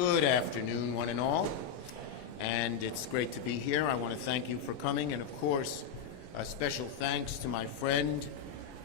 Good afternoon, one and all, and it's great to be here. I want to thank you for coming, and of course, a special thanks to my friend,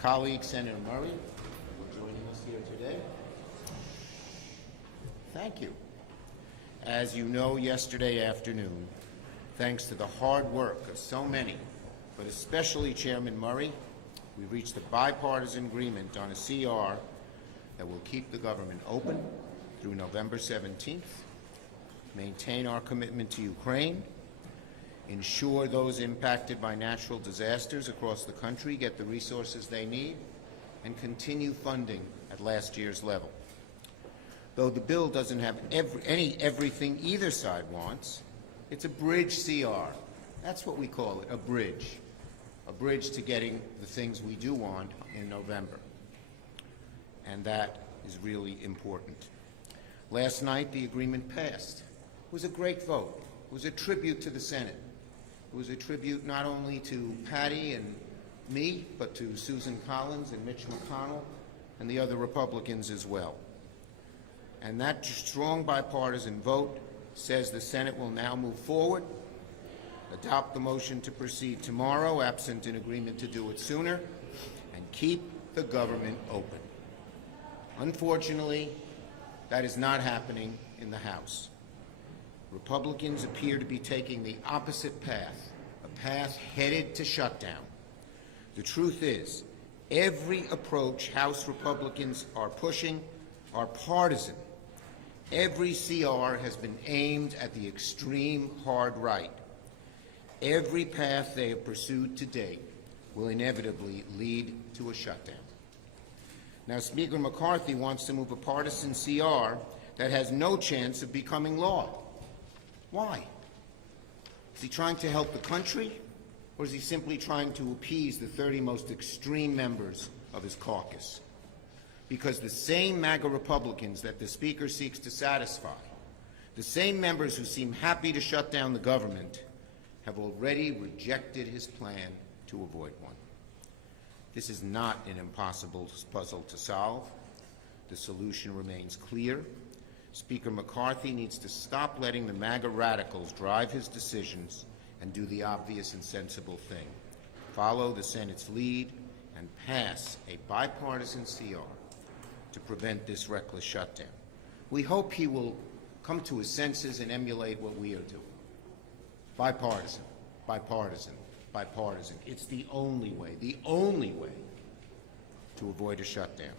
colleague, Senator Murray, for joining us here today. Thank you. As you know, yesterday afternoon, thanks to the hard work of so many, but especially Chairman Murray, we reached a bipartisan agreement on a CR that will keep the government open through November 17th, maintain our commitment to Ukraine, ensure those impacted by natural disasters across the country get the resources they need, and continue funding at last year's level. Though the bill doesn't have everything either side wants, it's a bridge CR. That's what we call it, a bridge to getting the things we do want in November. And that is really important. Last night, the agreement passed. It was a great vote. It was a tribute to the Senate. It was a tribute not only to Patty and me, but to Susan Collins and Mitch McConnell and the other Republicans as well. And that strong bipartisan vote says the Senate will now move forward, adopt the motion to proceed tomorrow, absent an agreement to do it sooner, and keep the government open. Unfortunately, that is not happening in the House. Republicans appear to be taking the opposite path, a path headed to shutdown. The truth is, every approach House Republicans are pushing are partisan. Every CR has been aimed at the extreme hard right. Every path they have pursued to date will inevitably lead to a shutdown. Now, Speaker McCarthy wants to move a partisan CR that has no chance of becoming law. Why? Is he trying to help the country, or is he simply trying to appease the 30 most extreme members of his caucus? Because the same MAGA Republicans that the Speaker seeks to satisfy, the same members who seem happy to shut down the government, have already rejected his plan to avoid one. This is not an impossible puzzle to solve. The solution remains clear. Speaker McCarthy needs to stop letting the MAGA radicals drive his decisions and do the obvious and sensible thing. Follow the Senate's lead and pass a bipartisan CR to prevent this reckless shutdown. We hope he will come to his senses and emulate what we are doing. Bipartisan, bipartisan, bipartisan. It's the only way to avoid a shutdown.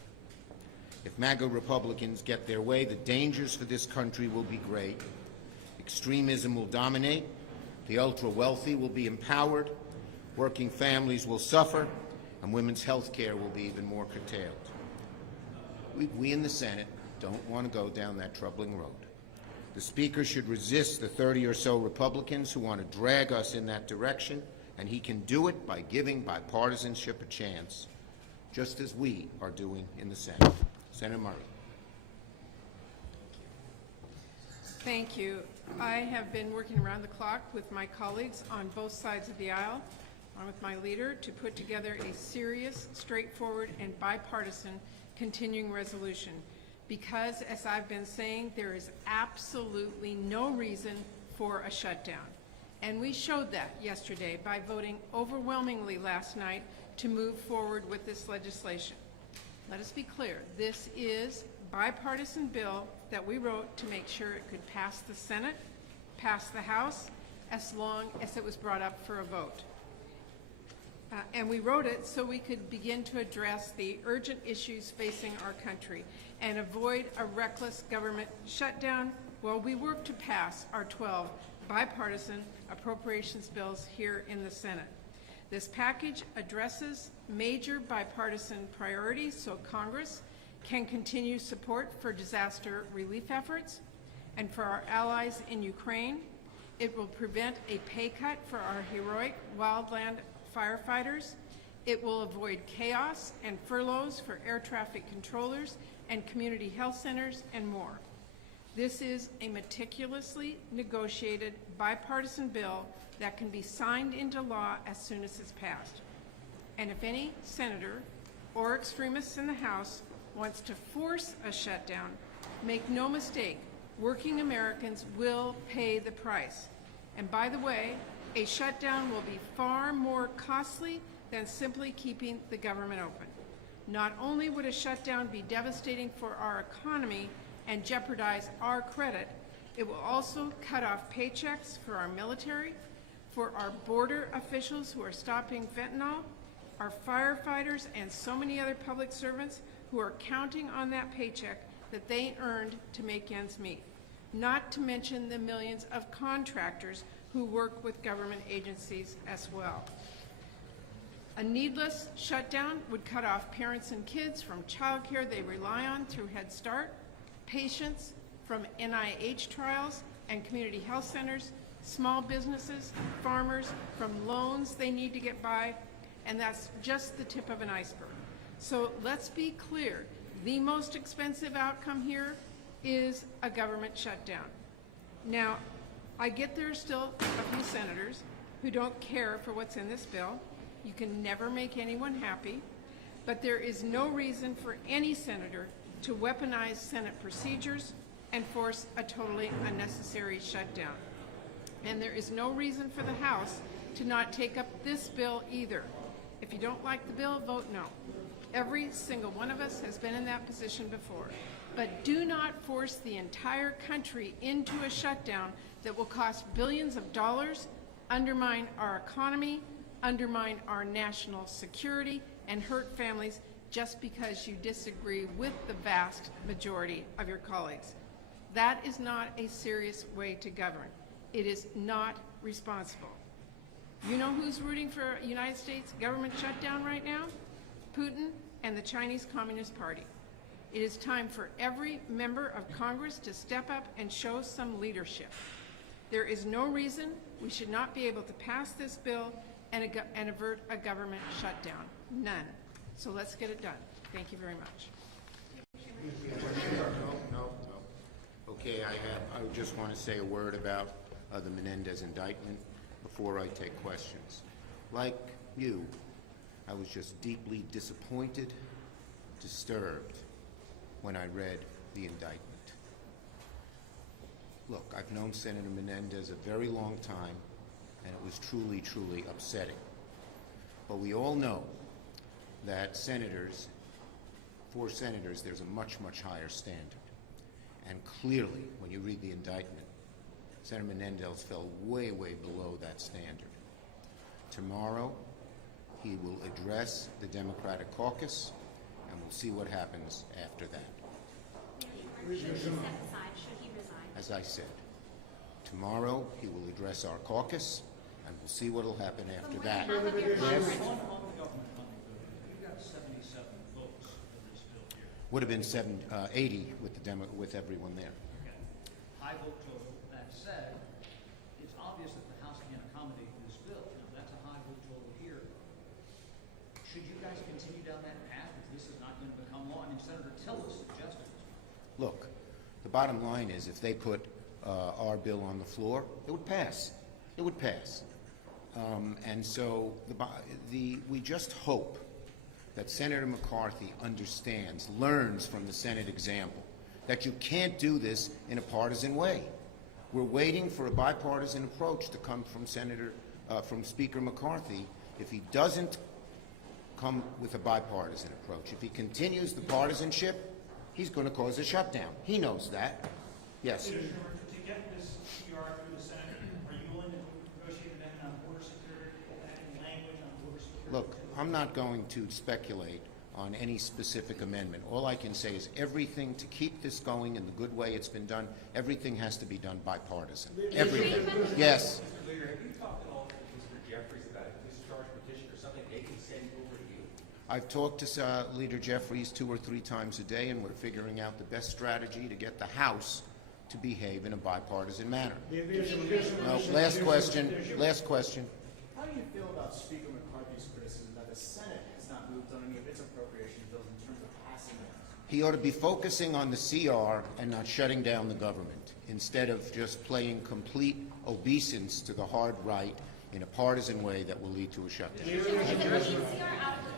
If MAGA Republicans get their way, the dangers for this country will be great. Extremism will dominate. The ultra-wealthy will be empowered. Working families will suffer. And women's health care will be even more curtailed. We in the Senate don't want to go down that troubling road. The Speaker should resist the 30 or so Republicans who want to drag us in that direction, and he can do it by giving bipartisanship a chance, just as we are doing in the Senate. Senator Murray. Thank you. I have been working around the clock with my colleagues on both sides of the aisle, along with my leader, to put together a serious, straightforward, and bipartisan continuing resolution. Because, as I've been saying, there is absolutely no reason for a shutdown. And we showed that yesterday by voting overwhelmingly last night to move forward with this legislation. Let us be clear, this is a bipartisan bill that we wrote to make sure it could pass the Senate, pass the House, as long as it was brought up for a vote. And we wrote it so we could begin to address the urgent issues facing our country and avoid a reckless government shutdown while we work to pass our 12 bipartisan appropriations bills here in the Senate. This package addresses major bipartisan priorities so Congress can continue support for disaster relief efforts and for our allies in Ukraine. It will prevent a pay cut for our heroic wildland firefighters. It will avoid chaos and furloughs for air traffic controllers and community health centers and more. This is a meticulously negotiated bipartisan bill that can be signed into law as soon as it's passed. And if any senator or extremists in the House wants to force a shutdown, make no mistake, Working Americans will pay the price. And by the way, a shutdown will be far more costly than simply keeping the government open. Not only would a shutdown be devastating for our economy and jeopardize our credit, it will also cut off paychecks for our military, for our border officials who are stopping fentanyl, our firefighters, and so many other public servants who are counting on that paycheck that they earned to make ends meet, not to mention the millions of contractors who work with government agencies as well. A needless shutdown would cut off parents and kids from childcare they rely on through Head Start, patients from NIH trials and community health centers, small businesses, farmers from loans they need to get by, and that's just the tip of an iceberg. So let's be clear, the most expensive outcome here is a government shutdown. Now, I get there are still a few senators who don't care for what's in this bill. You can never make anyone happy, but there is no reason for any senator to weaponize Senate procedures and force a totally unnecessary shutdown. And there is no reason for the House to not take up this bill either. If you don't like the bill, vote no. Every single one of us has been in that position before. But do not force the entire country into a shutdown that will cost billions of dollars, undermine our economy, undermine our national security, and hurt families just because you disagree with the vast majority of your colleagues. That is not a serious way to govern. It is not responsible. You know who's rooting for a United States government shutdown right now? Putin and the Chinese Communist Party. It is time for every member of Congress to step up and show some leadership. There is no reason we should not be able to pass this bill and avert a government shutdown. None. So let's get it done. Thank you very much. No. Okay, I just want to say a word about the Menendez indictment before I take questions. Like you, I was just deeply disappointed, disturbed when I read the indictment. Look, I've known Senator Menendez a very long time, and it was truly, truly upsetting. But we all know that for senators, there's a much, much higher standard. And clearly, when you read the indictment, Senator Menendez fell way, way below that standard. Tomorrow, he will address the Democratic caucus, and we'll see what happens after that. Should he step aside? Should he resign? As I said, tomorrow he will address our caucus, and we'll see what will happen after that. On the government. You got 77 votes for this bill here. Would have been 80 with everyone there. Okay. High vote total. That said, it's obvious that the House can't accommodate this bill. Now, that's a high vote total here. Should you guys continue down that path if this is not going to become law? I mean, Senator Tillis suggested it. Look, the bottom line is if they put our bill on the floor, it would pass. It would pass. And so we just hope that Senator McCarthy understands, learns from the Senate example, that you can't do this in a partisan way. We're waiting for a bipartisan approach to come from Speaker McCarthy. If he doesn't come with a bipartisan approach, if he continues the partisanship, he's going to cause a shutdown. He knows that. Yes. To get this CR through the Senate, are you willing to negotiate an amendment on border security, adding language on border security? Look, I'm not going to speculate on any specific amendment. All I can say is everything to keep this going in the good way it's been done, everything has to be done bipartisan. Everything. Yes. Mr. Leader, have you talked at all to Mr. Jeffries about a discharge petition or something they can send over to you? I've talked to Leader Jeffries 2 or 3 times a day, and we're figuring out the best strategy to get the House to behave in a bipartisan manner. No, last question. Last question. How do you feel about Speaker McCarthy's criticism that the Senate has not moved on any of its appropriation bills in terms of passing them? He ought to be focusing on the CR and not shutting down the government, instead of just playing complete obeisance to the hard right in a partisan way that will lead to a shutdown. Majority CR out of the